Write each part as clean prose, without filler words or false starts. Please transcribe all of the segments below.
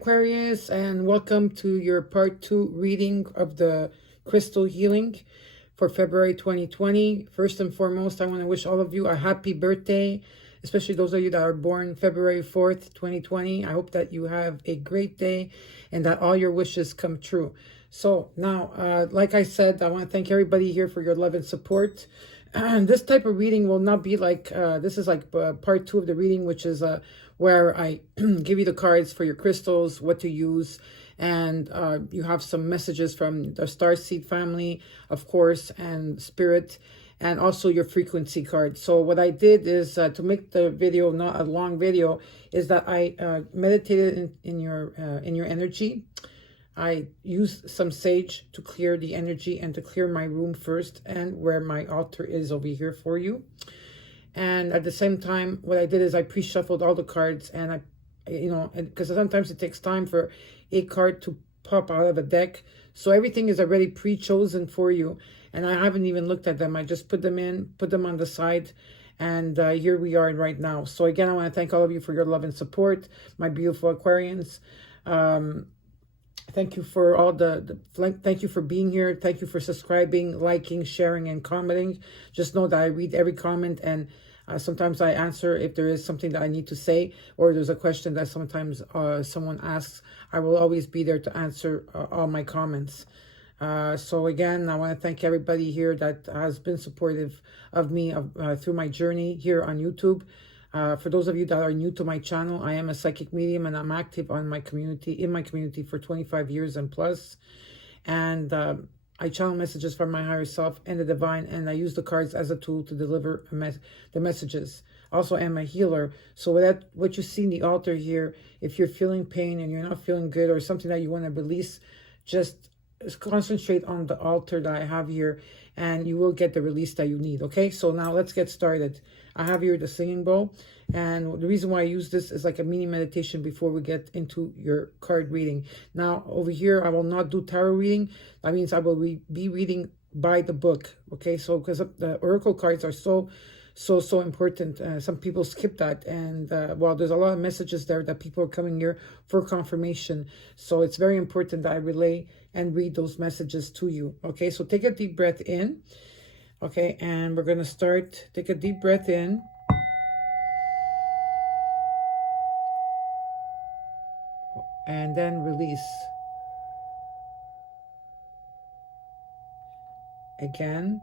Aquarius, and welcome to your part 2 reading of the crystal healing for February 2020. First and foremost, I want to wish all of you a happy birthday, especially those of you that are born February 4th, 2020. I hope that you have a great day and that all your wishes come true. So now, like I said, I want to thank everybody here for your love and support. And this type of reading will not be like, this is like part 2 of the reading, which is where I give you the cards for your crystals, what to use, and you have some messages from the Starseed family, of course, and Spirit, and also your frequency card. So what I did is to make the video not a long video, is that I meditated in your energy. I used some sage to clear the energy and to clear my room first, and where my altar is over here for you. And at the same time, what I did is I pre-shuffled all the cards, and I, because sometimes it takes time for a card to pop out of a deck. So everything is already pre-chosen for you, and I haven't even looked at them. I just put them in, put them on the side, and here we are right now. So again, I want to thank all of you for your love and support, my beautiful Aquarians. Thank you for all thank you for being here. Thank you for subscribing, liking, sharing, and commenting. Just know that I read every comment, and sometimes I answer if there is something that I need to say, or there's a question that sometimes someone asks. I will always be there to answer all my comments. So again, I want to thank everybody here that has been supportive of me through my journey here on YouTube. For those of you that are new to my channel, I am a psychic medium, and I'm active on my community, in my community for 25 years and plus. And I channel messages from my higher self and the divine, and I use the cards as a tool to deliver the messages. Also, I am a healer. So what you see in the altar here, if you're feeling pain and you're not feeling good, or something that you want to release, just concentrate on the altar that I have here, and you will get the release that you need. Okay, so now let's get started. I have here the singing bowl, and the reason why I use this is like a mini meditation before we get into your card reading. Now over here, I will not do tarot reading. That means I will be reading by the book. Okay, so because the oracle cards are so important, some people skip that, and well, there's a lot of messages there that people are coming here for confirmation. So it's very important that I relay and read those messages to you. Okay, so take a deep breath in. Okay, and we're going to start. Take a deep breath in. And then release. Again.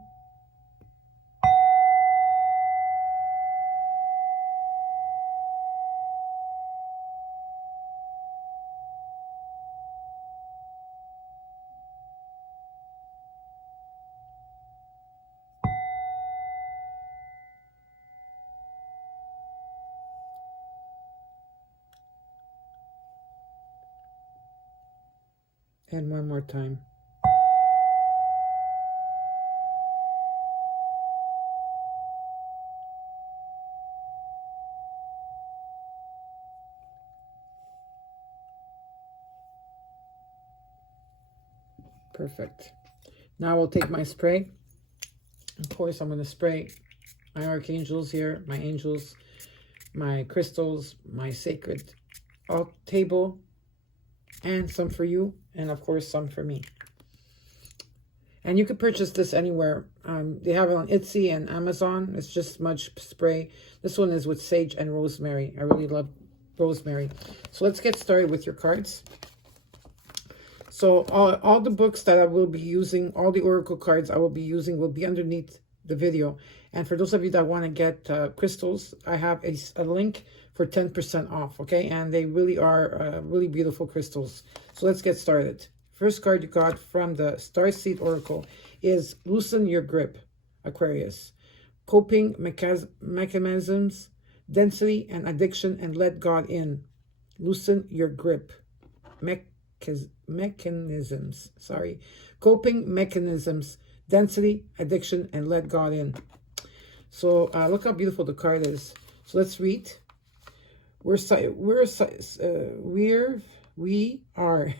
And one more time. Perfect. Now I will take my spray. Of course, I'm going to spray my archangels here, my angels, my crystals, my sacred table, and some for you, and of course some for me. And you can purchase this anywhere. They have it on Etsy and Amazon. It's just smudge spray. This one is with sage and rosemary. I really love rosemary. So let's get started with your cards. So all the books that I will be using, all the oracle cards I will be using will be underneath the video. And for those of you that want to get crystals, I have a link for 10% off, okay? And they really are really beautiful crystals. So let's get started. First card you got from the Starseed Oracle is Loosen Your Grip, Aquarius. Coping mechanisms, density and addiction, and let God in. Loosen your grip. Mechanisms, sorry. Coping mechanisms, density, addiction, and let God in. So look how beautiful the card is. So let's read. We are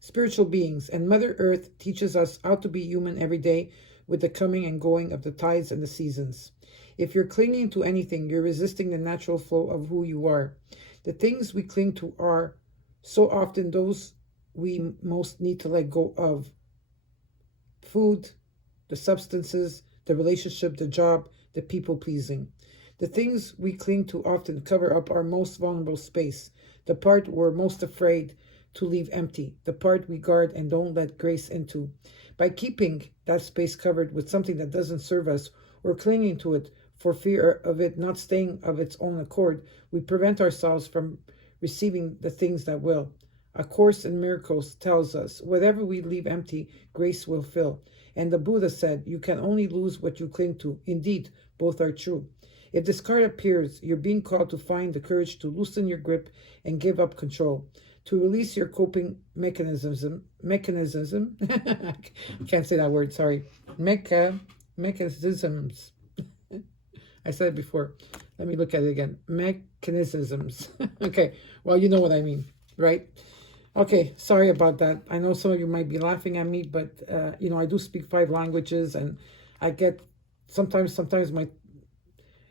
spiritual beings, and Mother Earth teaches us how to be human every day with the coming and going of the tides and the seasons. If you're clinging to anything, you're resisting the natural flow of who you are. The things we cling to are so often those we most need to let go of: food, the substances, the relationship, the job, the people pleasing. The things we cling to often cover up our most vulnerable space, the part we're most afraid to leave empty, the part we guard and don't let grace into. By keeping that space covered with something that doesn't serve us or clinging to it for fear of it not staying of its own accord, we prevent ourselves from receiving the things that will. A Course in Miracles tells us, whatever we leave empty, grace will fill. And the Buddha said, you can only lose what you cling to. Indeed, both are true. If this card appears, you're being called to find the courage to loosen your grip and give up control, to release your coping mechanism. I can't say that word, sorry. Mechanisms. I said it before. Let me look at it again. Mechanisms. Okay, well, you know what I mean, right? Okay, sorry about that. I know some of you might be laughing at me, but, I do speak 5 languages, and I get, sometimes my,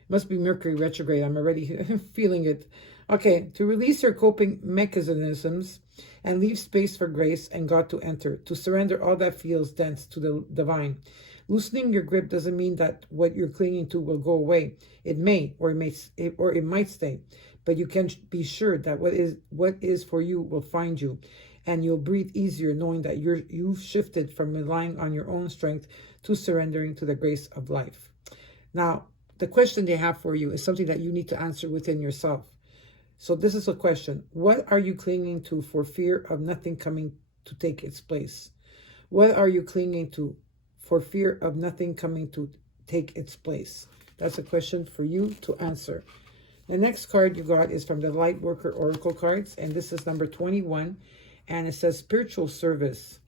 must be Mercury retrograde. I'm already feeling it. Okay, to release your coping mechanisms and leave space for grace and God to enter, to surrender all that feels dense to the divine. Loosening your grip doesn't mean that what you're clinging to will go away. It may, or it might stay. But you can be sure that what is for you will find you, and you'll breathe easier knowing that you've shifted from relying on your own strength to surrendering to the grace of life. Now, the question they have for you is something that you need to answer within yourself. So this is a question. What are you clinging to for fear of nothing coming to take its place? What are you clinging to for fear of nothing coming to take its place? That's a question for you to answer. The next card you got is from the Light Worker Oracle cards, and this is number 21, and it says spiritual service.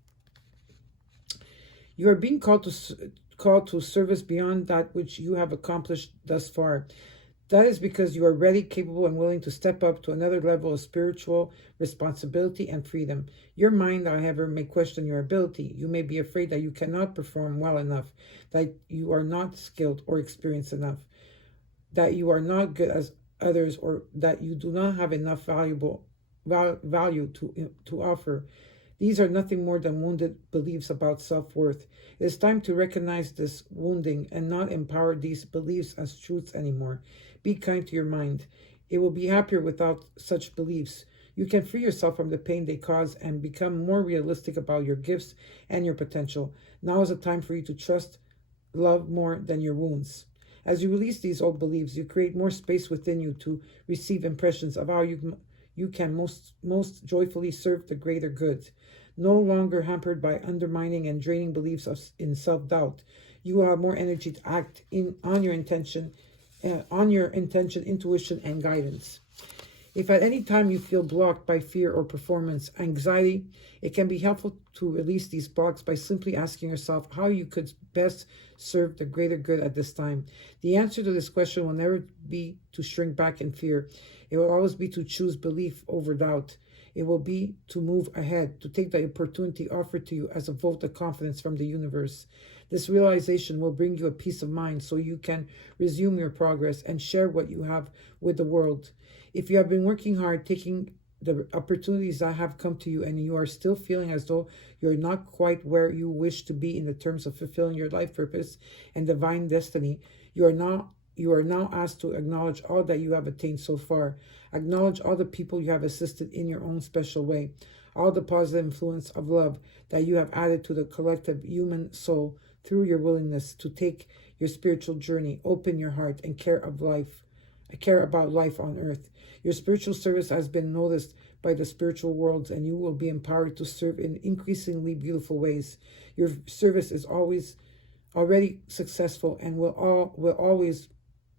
You are being called to service beyond that which you have accomplished thus far. That is because you are ready, capable, and willing to step up to another level of spiritual responsibility and freedom. Your mind, however, may question your ability. You may be afraid that you cannot perform well enough, that you are not skilled or experienced enough, that you are not good as others, or that you do not have enough value to offer. These are nothing more than wounded beliefs about self-worth. It is time to recognize this wounding and not empower these beliefs as truths anymore. Be kind to your mind. It will be happier without such beliefs. You can free yourself from the pain they cause and become more realistic about your gifts and your potential. Now is the time for you to trust, love more than your wounds. As you release these old beliefs, you create more space within you to receive impressions of how you can most joyfully serve the greater good. No longer hampered by undermining and draining beliefs in self-doubt, you will have more energy to act on your intention, intuition, and guidance. If at any time you feel blocked by fear or performance anxiety, it can be helpful to release these blocks by simply asking yourself how you could best serve the greater good at this time. The answer to this question will never be to shrink back in fear. It will always be to choose belief over doubt. It will be to move ahead, to take the opportunity offered to you as a vote of confidence from the universe. This realization will bring you a peace of mind so you can resume your progress and share what you have with the world. If you have been working hard, taking the opportunities that have come to you, and you are still feeling as though you're not quite where you wish to be in the terms of fulfilling your life purpose and divine destiny, you are now asked to acknowledge all that you have attained so far. Acknowledge all the people you have assisted in your own special way, all the positive influence of love that you have added to the collective human soul through your willingness to take your spiritual journey, open your heart, and care about life on earth. Your spiritual service has been noticed by the spiritual worlds, and you will be empowered to serve in increasingly beautiful ways. Your service is already successful and will always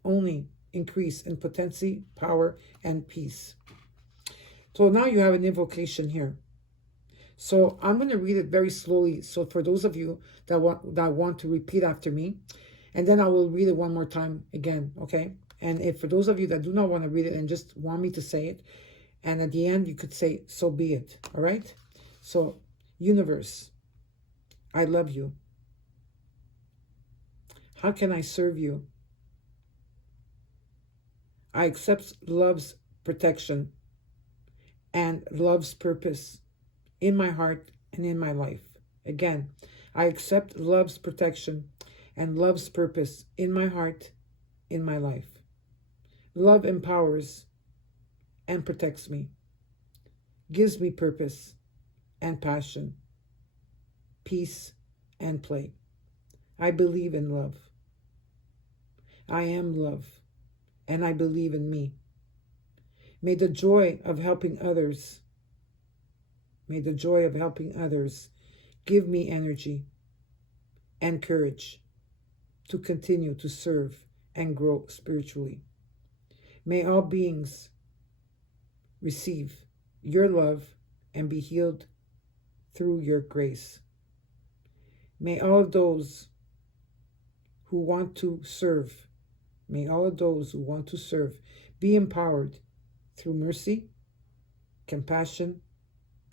only increase in potency, power, and peace. So now you have an invocation here. So I'm going to read it very slowly. So for those of you that want to repeat after me, and then I will read it one more time again, okay? And if for those of you that do not want to read it and just want me to say it, and at the end you could say, so be it, all right? So, universe, I love you. How can I serve you? I accept love's protection and love's purpose in my heart and in my life. Again, I accept love's protection and love's purpose in my heart, in my life. Love empowers and protects me, gives me purpose and passion, peace and play. I believe in love. I am love, and I believe in me. May the joy of helping others, give me energy and courage to continue to serve and grow spiritually. May all beings receive your love and be healed through your grace. May all of those who want to serve, be empowered through mercy, compassion,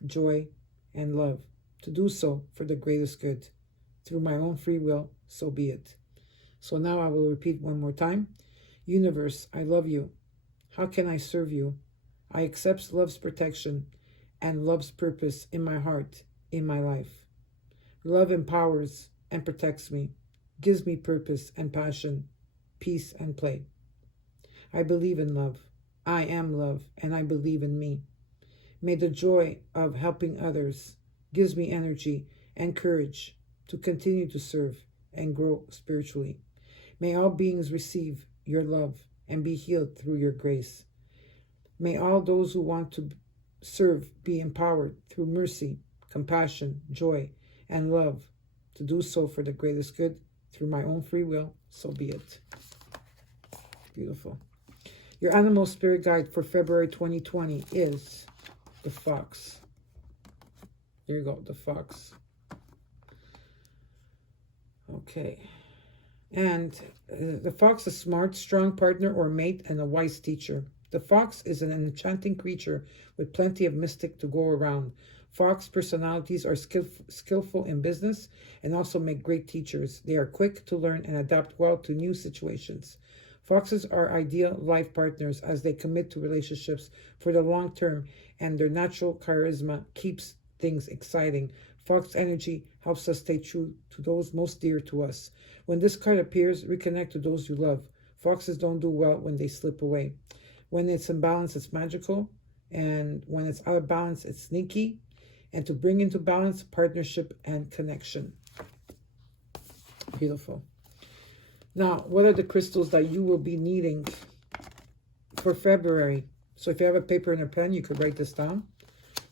joy, and love to do so for the greatest good. Through my own free will, so be it. So now I will repeat one more time. Universe, I love you. How can I serve you? I accept love's protection and love's purpose in my heart, in my life. Love empowers and protects me, gives me purpose and passion, peace and play. I believe in love. I am love, and I believe in me. May the joy of helping others gives me energy and courage to continue to serve and grow spiritually. May all beings receive your love and be healed through your grace. May all those who want to serve be empowered through mercy, compassion, joy, and love to do so for the greatest good. Through my own free will, so be it. Beautiful. Your animal spirit guide for February 2020 is the fox. There you go, the fox. Okay. And the fox is a smart, strong partner or mate and a wise teacher. The fox is an enchanting creature with plenty of mystic to go around. Fox personalities are skillful in business and also make great teachers. They are quick to learn and adapt well to new situations. Foxes are ideal life partners as they commit to relationships for the long term, and their natural charisma keeps things exciting. Fox energy helps us stay true to those most dear to us. When this card appears, reconnect to those you love. Foxes don't do well when they slip away. When it's in balance, it's magical. And when it's out of balance, it's sneaky. And to bring into balance, partnership and connection. Beautiful. Now, what are the crystals that you will be needing for February? So if you have a paper and a pen, you could write this down.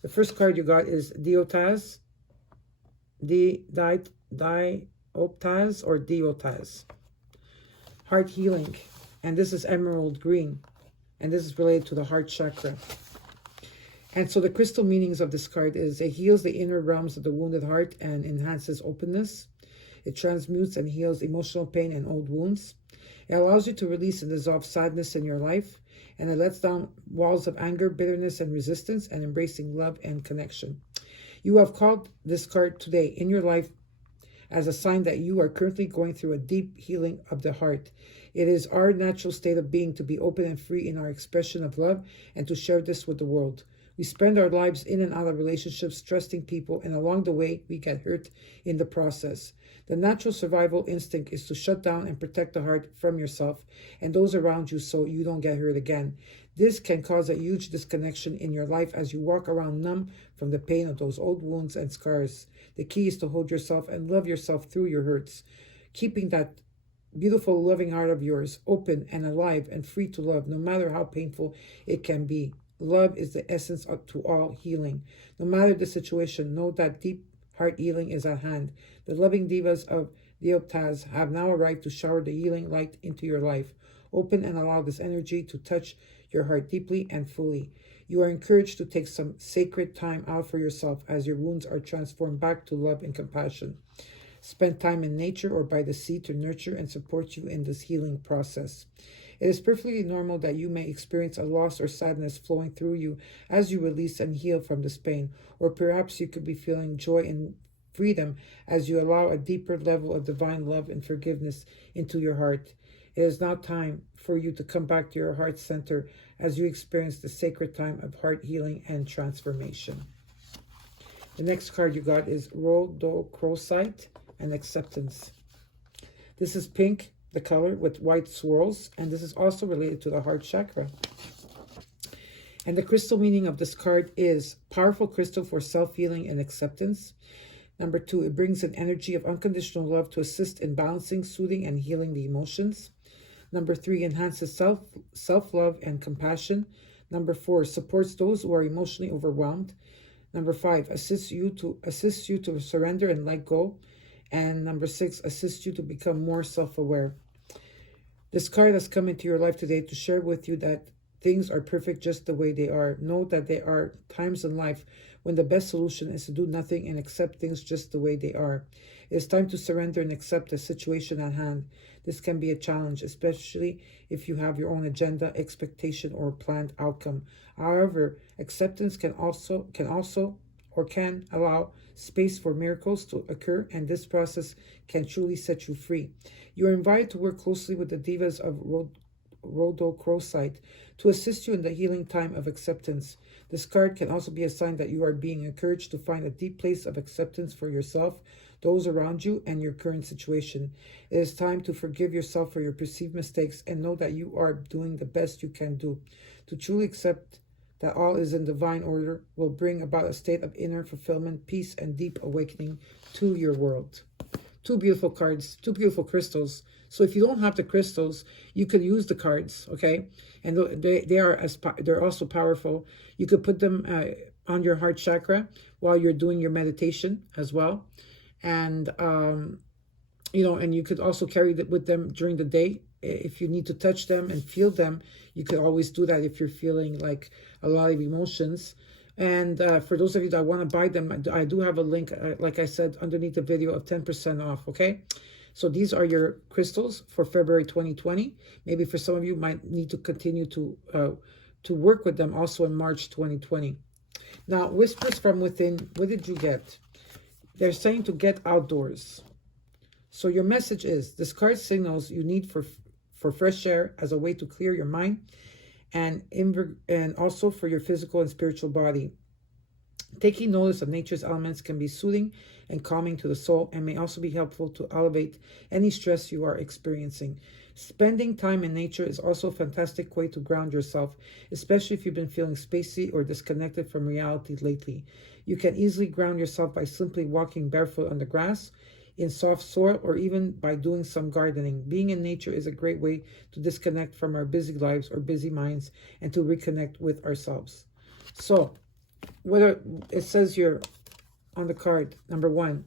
The first card you got is Dioptaz, Dioptaz or Dioptaz. Heart healing. And this is emerald green. And this is related to the heart chakra. And so the crystal meanings of this card is it heals the inner realms of the wounded heart and enhances openness. It transmutes and heals emotional pain and old wounds. It allows you to release and dissolve sadness in your life. And it lets down walls of anger, bitterness, and resistance, and embracing love and connection. You have called this card today in your life as a sign that you are currently going through a deep healing of the heart. It is our natural state of being to be open and free in our expression of love and to share this with the world. We spend our lives in and out of relationships, trusting people, and along the way, we get hurt in the process. The natural survival instinct is to shut down and protect the heart from yourself and those around you so you don't get hurt again. This can cause a huge disconnection in your life as you walk around numb from the pain of those old wounds and scars. The key is to hold yourself and love yourself through your hurts, keeping that beautiful, loving heart of yours open and alive and free to love, no matter how painful it can be. Love is the essence to all healing. No matter the situation, know that deep heart healing is at hand. The loving divas of Dioptaz have now arrived to shower the healing light into your life. Open and allow this energy to touch your heart deeply and fully. You are encouraged to take some sacred time out for yourself as your wounds are transformed back to love and compassion. Spend time in nature or by the sea to nurture and support you in this healing process. It is perfectly normal that you may experience a loss or sadness flowing through you as you release and heal from this pain, or perhaps you could be feeling joy and freedom as you allow a deeper level of divine love and forgiveness into your heart. It is now time for you to come back to your heart center as you experience the sacred time of heart healing and transformation. The next card you got is rhodochrosite and acceptance. This is pink, the color, with white swirls, and this is also related to the heart chakra. And the crystal meaning of this card is powerful crystal for self-healing and acceptance. Number 2, it brings an energy of unconditional love to assist in balancing, soothing, and healing the emotions. Number 3, enhances self-love and compassion. Number 4, supports those who are emotionally overwhelmed. Number 5, assists you to surrender and let go. And number 6, assists you to become more self-aware. This card has come into your life today to share with you that things are perfect just the way they are. Know that there are times in life when the best solution is to do nothing and accept things just the way they are. It is time to surrender and accept the situation at hand. This can be a challenge, especially if you have your own agenda, expectation, or planned outcome. However, acceptance can allow space for miracles to occur, and this process can truly set you free. You are invited to work closely with the divas of rhodochrosite to assist you in the healing time of acceptance. This card can also be a sign that you are being encouraged to find a deep place of acceptance for yourself, those around you, and your current situation. It is time to forgive yourself for your perceived mistakes and know that you are doing the best you can do. To truly accept that all is in divine order will bring about a state of inner fulfillment, peace, and deep awakening to your world. Two beautiful cards, two beautiful crystals. So if you don't have the crystals, you could use the cards, okay? And they're also powerful. You could put them on your heart chakra while you're doing your meditation as well. And, and you could also carry it with them during the day. If you need to touch them and feel them, you could always do that if you're feeling like a lot of emotions. And for those of you that want to buy them, I do have a link, like I said, underneath the video of 10% off, okay? So these are your crystals for February 2020. Maybe for some of you might need to continue to work with them also in March 2020. Now, whispers from within, what did you get? They're saying to get outdoors. So your message is, this card signals you need for fresh air as a way to clear your mind and also for your physical and spiritual body. Taking notice of nature's elements can be soothing and calming to the soul and may also be helpful to elevate any stress you are experiencing. Spending time in nature is also a fantastic way to ground yourself, especially if you've been feeling spacey or disconnected from reality lately. You can easily ground yourself by simply walking barefoot on the grass, in soft soil, or even by doing some gardening. Being in nature is a great way to disconnect from our busy lives or busy minds and to reconnect with ourselves. So, whether it says here on the card, number 1,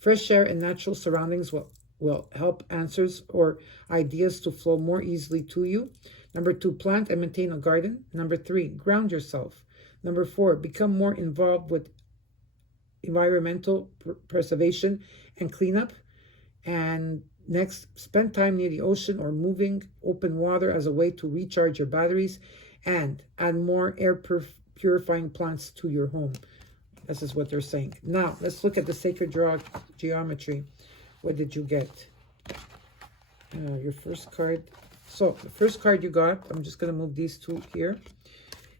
fresh air and natural surroundings will help answers or ideas to flow more easily to you. Number 2, plant and maintain a garden. Number 3, ground yourself. Number 4, become more involved with environmental preservation and cleanup. And next, spend time near the ocean or moving open water as a way to recharge your batteries, and add more air purifying plants to your home. This is what they're saying. Now, let's look at the sacred geometry. What did you get? Your first card. So, the first card you got, I'm just going to move these two here,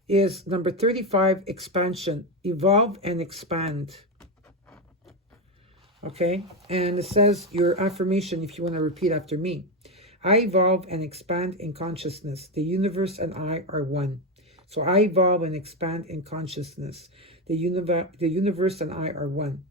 is number 35, expansion. Evolve and expand. Okay, and it says your affirmation, if you want to repeat after me. I evolve and expand in consciousness. The universe and I are one. So I evolve and expand in consciousness. The universe and I are one.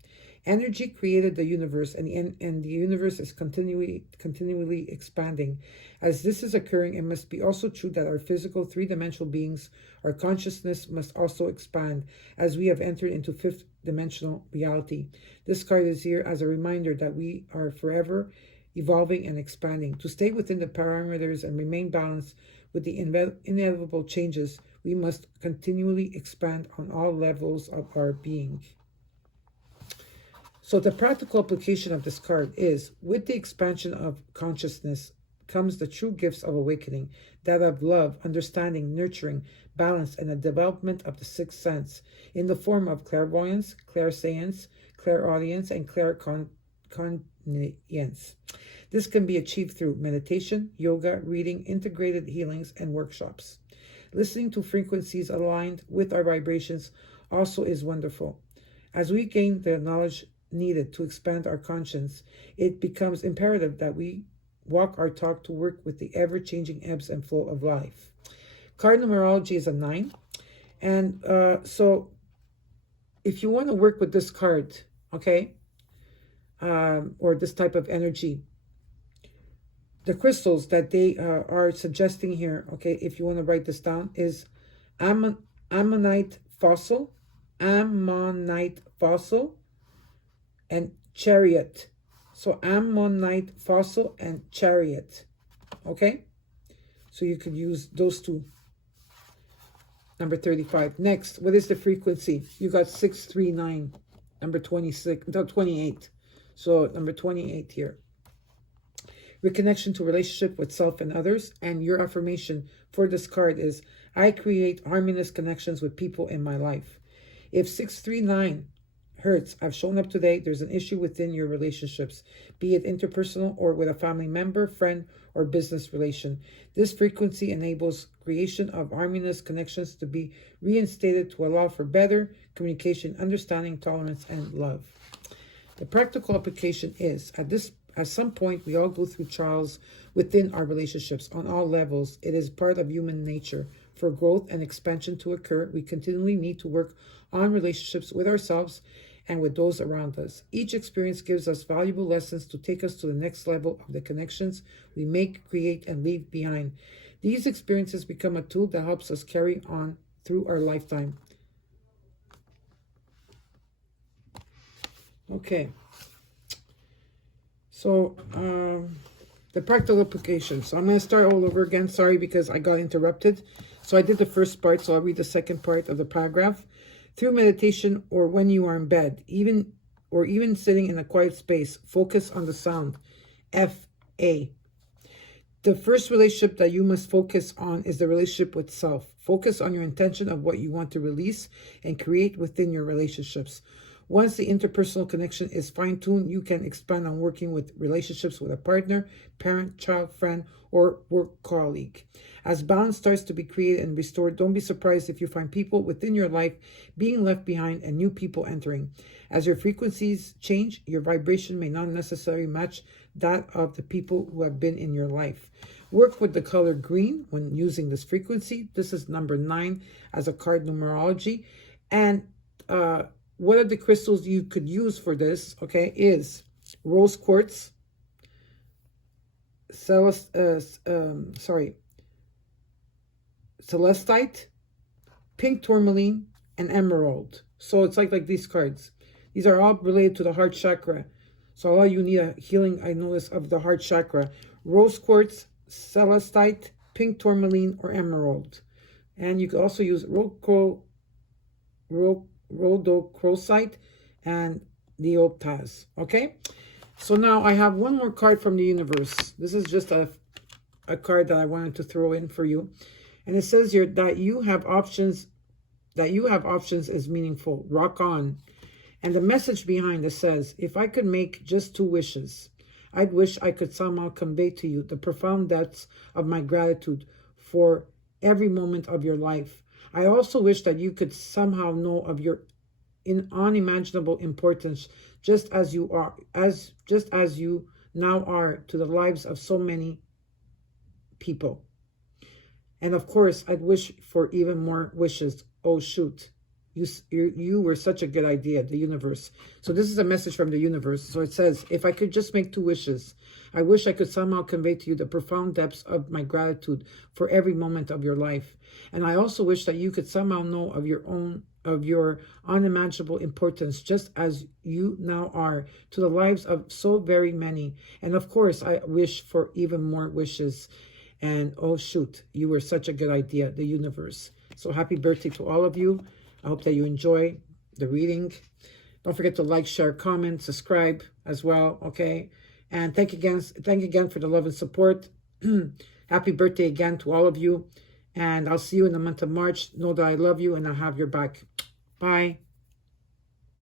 Energy created the universe, and the universe is continually expanding. As this is occurring, it must be also true that our physical three-dimensional beings, our consciousness, must also expand as we have entered into fifth-dimensional reality. This card is here as a reminder that we are forever evolving and expanding. To stay within the parameters and remain balanced with the inevitable changes, we must continually expand on all levels of our being. So the practical application of this card is, with the expansion of consciousness comes the true gifts of awakening, that of love, understanding, nurturing, balance, and the development of the sixth sense in the form of clairvoyance, clairsentience, clairaudience, and convenience. This can be achieved through meditation, yoga, reading, integrated healings, and workshops. Listening to frequencies aligned with our vibrations also is wonderful. As we gain the knowledge needed to expand our conscience, it becomes imperative that we walk our talk to work with the ever-changing ebbs and flow of life. Card numerology is a 9. And so if you want to work with this card, okay, or this type of energy, the crystals that they are suggesting here, okay, if you want to write this down, is ammonite fossil, and chariot. So ammonite fossil and chariot, okay? So you could use those two. Number 35. Next, what is the frequency? You got 639, number 26, no, 28. So number 28 here. Your connection to relationship with self and others, and your affirmation for this card is, I create harmonious connections with people in my life. If 639 hurts, I've shown up today, there's an issue within your relationships, be it interpersonal or with a family member, friend, or business relation. This frequency enables creation of harmonious connections to be reinstated to allow for better communication, understanding, tolerance, and love. The practical application is, at some point, we all go through trials within our relationships on all levels. It is part of human nature. For growth and expansion to occur, we continually need to work on relationships with ourselves and with those around us. Each experience gives us valuable lessons to take us to the next level of the connections we make, create, and leave behind. These experiences become a tool that helps us carry on through our lifetime. Okay. So, the practical application. So I'm going to start all over again. Sorry, because I got interrupted. So I did the first part, so I'll read the second part of the paragraph. Through meditation or when you are in bed, even sitting in a quiet space, focus on the sound. F-A. The first relationship that you must focus on is the relationship with self. Focus on your intention of what you want to release and create within your relationships. Once the interpersonal connection is fine-tuned, you can expand on working with relationships with a partner, parent, child, friend, or work colleague. As balance starts to be created and restored, don't be surprised if you find people within your life being left behind and new people entering. As your frequencies change, your vibration may not necessarily match that of the people who have been in your life. Work with the color green when using this frequency. This is number 9 as a card numerology. And what are the crystals you could use for this, okay, is rose quartz, celestite, pink tourmaline, and emerald. So it's like these cards. These are all related to the heart chakra. So all you need a healing, I notice, of the heart chakra. Rose quartz, celestite, pink tourmaline, or emerald. And you can also use rhodochrosite and dioptase. Okay, so now I have one more card from the universe. This is just a card that I wanted to throw in for you, and it says here that you have options. Is meaningful. Rock on. And the message behind it says, if I could make just 2 wishes, I'd wish I could somehow convey to you the profound depths of my gratitude for every moment of your life. I also wish that you could somehow know of your unimaginable importance, just as you now are to the lives of so many people. And of course, I'd wish for even more wishes. Oh shoot, you were such a good idea, the universe. So this is a message from the universe. So it says, if I could just make 2 wishes, I wish I could somehow convey to you the profound depths of my gratitude for every moment of your life. And I also wish that you could somehow know of your unimaginable importance, just as you now are to the lives of so very many. And of course, I wish for even more wishes. And oh shoot, you were such a good idea, the universe. So happy birthday to all of you. I hope that you enjoy the reading. Don't forget to like, share, comment, subscribe as well, okay? And thank you again for the love and support. Happy birthday again to all of you. And I'll see you in the month of March. Know that I love you and I have your back. Bye.